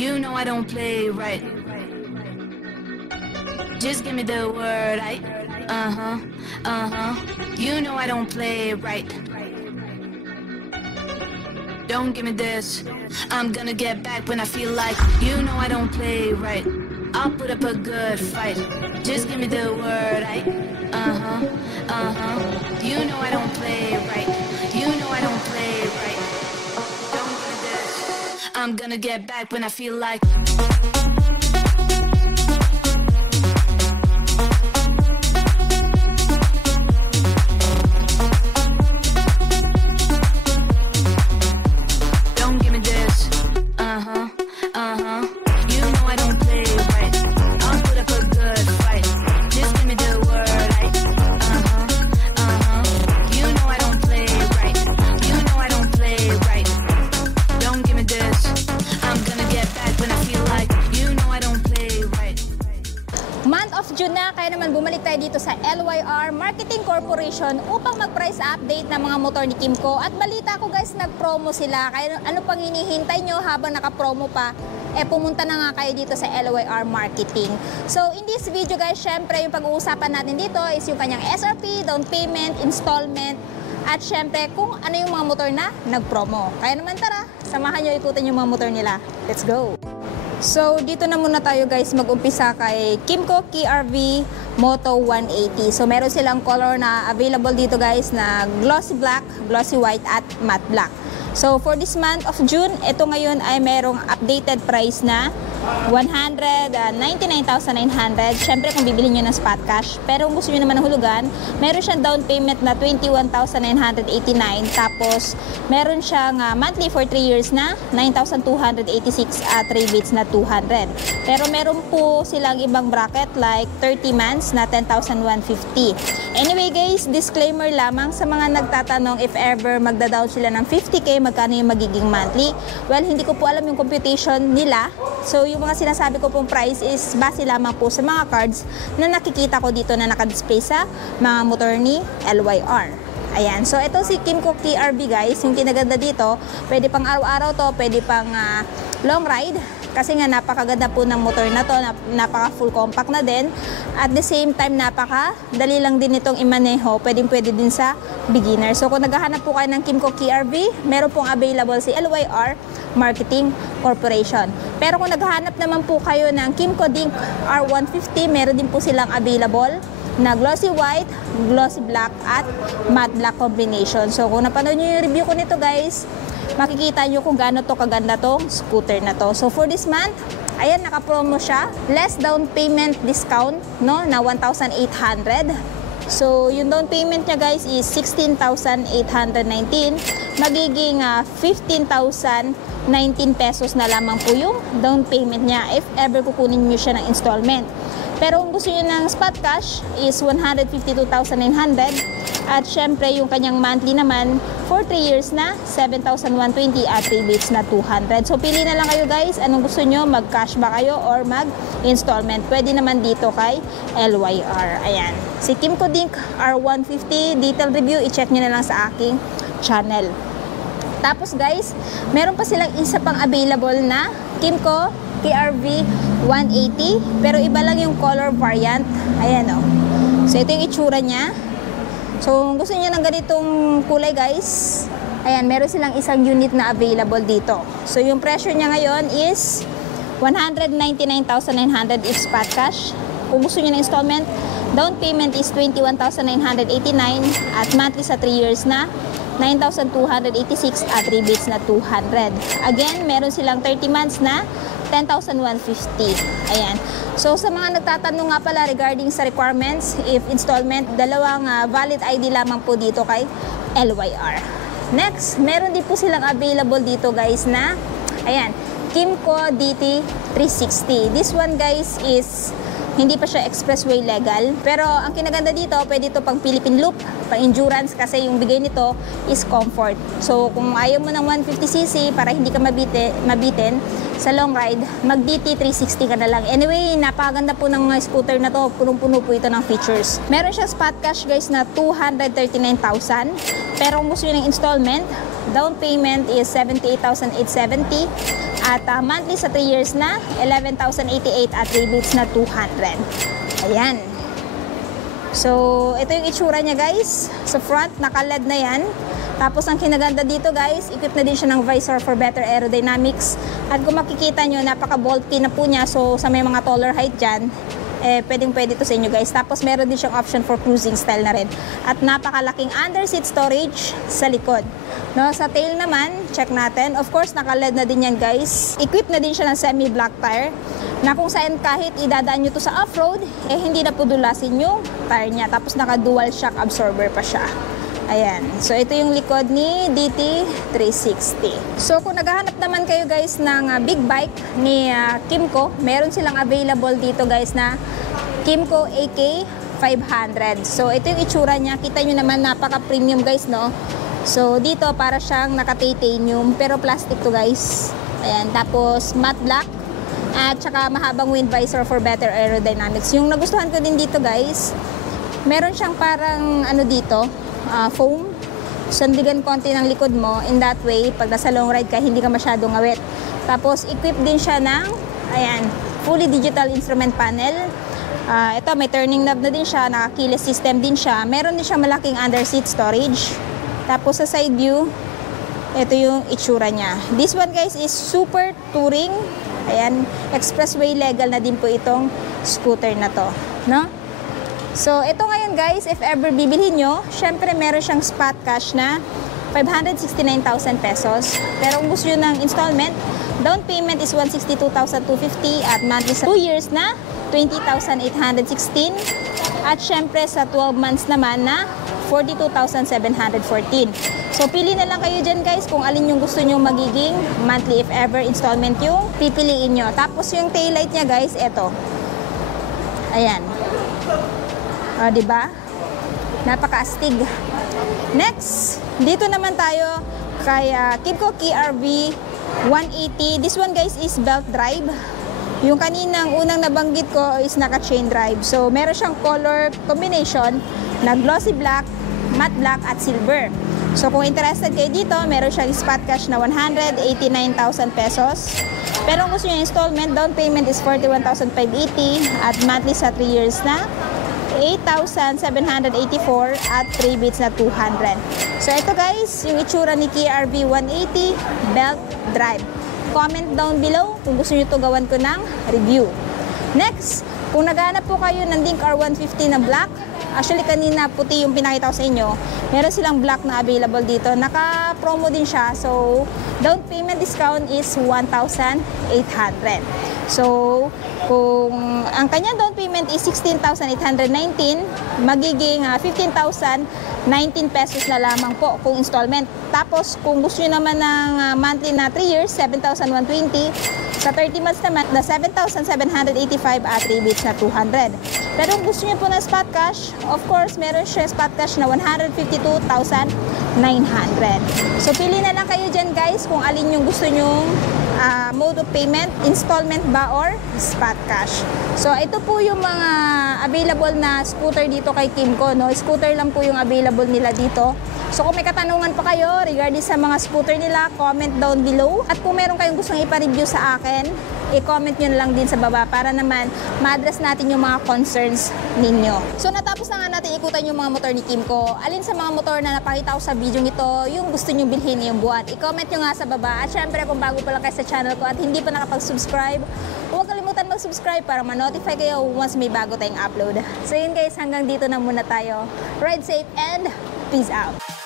You know I don't play right. Just give me the word, You know I don't play right. Don't give me this. I'm gonna get back when I feel like. You know I don't play right. I'll put up a good fight. Just give me the word, You know I don't play right. You know I don't play right. Don't give me this. I'm gonna get back when I feel like. June na, kaya naman bumalik tayo dito sa LYR Marketing Corporation upang mag-price update ng mga motor ni Kymco. At balita ko guys, nag-promo sila. Kaya ano pang hinihintay nyo habang naka-promo pa? Pumunta na nga kayo dito sa LYR Marketing. So in this video guys, syempre yung pag-uusapan natin dito is yung kanyang SRP, down payment, installment, at syempre kung ano yung mga motor na nag-promo. Kaya naman tara, samahan nyo ikutin yung mga motor nila. Let's go! So, dito na muna tayo guys mag-umpisa kay Kymco KRV Moto 180. So, meron silang color na available dito guys na glossy black, glossy white at matte black. So, for this month of June, ito ngayon ay merong updated price na 199,900. Siyempre kung bibili nyo ng spot cash. Pero kung gusto nyo naman ng hulugan, meron siyang down payment na 21,989. Tapos, meron siyang monthly for 3 years na 9,286 at rebates na 200. Pero meron po silang ibang bracket like 30 months na 10,150. Anyway guys, disclaimer lamang sa mga nagtatanong if ever magda-down sila ng 50k, magkano yung magiging monthly. Well, hindi ko po alam yung computation nila. So, yung mga sinasabi ko pong price is base lamang po sa mga cards na nakikita ko dito na nakadisplay sa mga motor ni LYR. Ayan. So, ito si Kymco KRV guys. Yung kinaganda dito, pwede pang araw-araw to, pwede pang long ride. Kasi nga napakaganda po ng motor na to, napaka full compact na din. At the same time, napaka dali lang din itong imaneho, pwede din sa beginner. So kung naghahanap po kayo ng Kymco KRV, meron pong available si LYR Marketing Corporation. Pero kung naghahanap naman po kayo ng Kymco Dink R150, meron din po silang available na glossy white, glossy black at matte black combination. So kung napanood nyo yung review ko nito guys, makikita nyo kung gaano to kaganda tong scooter na to. So for this month, ayan, naka-promo siya. Less down payment discount, no, na 1,800. So yung down payment niya guys is 16,819. Magiging 15,019 pesos na lamang po yung down payment niya if ever kukunin nyo siya ng installment. Pero kung gusto nyo ng spot cash is 152,900. At syempre, yung kanyang monthly naman, for 3 years na, 7,120 at rebates na 200. So, pili na lang kayo guys. Anong gusto nyo? Mag-cash ba kayo or mag-installment? Pwede naman dito kay LYR. Ayan. Si Kymco Dink R150, detailed review, i-check nyo na lang sa aking channel. Tapos guys, meron pa silang isa pang available na Kymco KRV 180. Pero iba lang yung color variant. Ayan o. So, ito yung itsura niya. So, kung gusto niyo ng ganitong kulay guys, ayan, meron silang isang unit na available dito. So, yung presyo niya ngayon is 199,900 if spot cash. Kung gusto niyo ng installment, down payment is 21,989 at monthly sa 3 years na 9,286 at rebates na 200. Again, meron silang 30 months na 10,150. Ayan. So, sa mga nagtatanong nga pala regarding sa requirements, if installment, dalawang valid ID lamang po dito kay LYR. Next, meron din po silang available dito guys na, ayan, Kymco DT 360. This one guys is hindi pa siya expressway legal. Pero ang kinaganda dito, pwede ito pang Philippine Loop, pang endurance kasi yung bigay nito is comfort. So kung ayaw mo ng 150cc para hindi ka mabitin sa long ride, mag DT 360 ka na lang. Anyway, napakaganda po ng mga scooter na to. Punong-puno po ito ng features. Meron siyang spot cash guys na 239,000. Pero kung gusto nyo ng installment, down payment is 78,870. At monthly sa 3 years na 11,088 at rebates na 200. Ayan. So, ito yung itsura niya guys. Sa front, naka-LED na yan. Tapos, ang kinaganda dito guys, equipped na din siya ng visor for better aerodynamics. At kung makikita nyo, napaka-bulky na po niya. So, sa may mga taller height dyan, pwedeng-pwede to sa inyo guys. Tapos, meron din siyang option for cruising style na rin. At napakalaking under-seat storage sa likod. No, sa tail naman, check natin. Of course, naka-LED na din yan guys. Equipped na din siya ng semi-black tire. Na kung saan kahit idadaan nyo to sa off-road, hindi na pudulasin yung tire niya. Tapos naka-dual shock absorber pa siya. Ayan. So, ito yung likod ni DT360. So, kung naghahanap naman kayo guys ng big bike ni Kymco, meron silang available dito guys na Kymco AK 500. So, ito yung itsura niya. Kita nyo naman, napaka-premium guys, no? So, dito para siyang naka-titanium, pero plastic to guys. Ayan. Tapos, matte black. At saka mahabang wind visor for better aerodynamics. Yung nagustuhan ko din dito guys, meron siyang parang ano dito, foam. Sandigan konti ng likod mo. In that way, pag nasa long ride ka, hindi ka masyadong ngawit. Tapos, equipped din siya ng, ayan, fully digital instrument panel. Ito, may turning knob na din siya, naka-keyless system din siya. Meron din siyang malaking under-seat storage. Tapos, sa side view, ito yung itsura niya. This one guys is super touring. Ayan, expressway legal na din po itong scooter na to, no? So, ito ngayon guys, if ever bibilhin nyo, syempre meron siyang spot cash na 569,000 pesos. Pero kung gusto nyo ng installment, down payment is 162,250 at monthly sa 2 years na 20,816. At syempre sa 12 months naman na 42,714. So, pili na lang kayo dyan guys kung alin yung gusto nyo magiging monthly if ever installment yung pipiliin nyo. Tapos yung taillight niya guys, eto. Ayan. O, diba? Napaka-astig. Next, dito naman tayo kay Kymco KRV 180. This one guys is belt drive. Yung kaninang unang nabanggit ko is naka-chain drive. So, meron siyang color combination na glossy black, matte black at silver. So, kung interested kayo dito, meron siyang spot cash na 189,000 pesos. Pero kung gusto nyo installment, down payment is 41,580 at monthly sa 3 years na 8,784 at rebates na 200. So, ito guys, yung itsura ni KRV 180 belt drive. Comment down below kung gusto nyo ito gawan ko ng review. Next, kung naghahanap po kayo ng Link R150 na black, actually kanina puti yung pinakita ko sa inyo, meron silang black na available dito. Naka-promo din siya. So, down payment discount is 1,800. So, kung ang kanyang down payment is 16,819, magiging 15,019 pesos na lamang po kung installment. Tapos, kung gusto nyo naman ng monthly na 3 years, 7,120. Sa 30 months naman, na 7,785 at rebates na 200. Pero kung gusto nyo po ng spot cash, of course, meron siya spot cash na 152,900. So, pili na lang kayo dyan guys kung alin yung gusto nyong mode of payment, installment ba or spot cash. So, ito po yung mga available na scooter dito kay Kymco, no? Scooter lang po yung available nila dito. So, kung may katanungan pa kayo regarding sa mga scooter nila, comment down below. At kung meron kayong gustong ipa-review sa akin, i-comment nyo na lang din sa baba para naman ma-address natin yung mga concerns ninyo. So, natapos na nga natin ikutan yung mga motor ni Kymco. Alin sa mga motor na napakita ko sa video ito, yung gusto nyo bilhin yung buwan. I-comment nyo nga sa baba. At syempre, kung bago pa lang kayo sa channel ko at hindi pa nakapag-subscribe, huwag kalimutan mag-subscribe para ma-notify kayo once may bago tayong upload. So, yun guys, hanggang dito na muna tayo. Ride safe and peace out!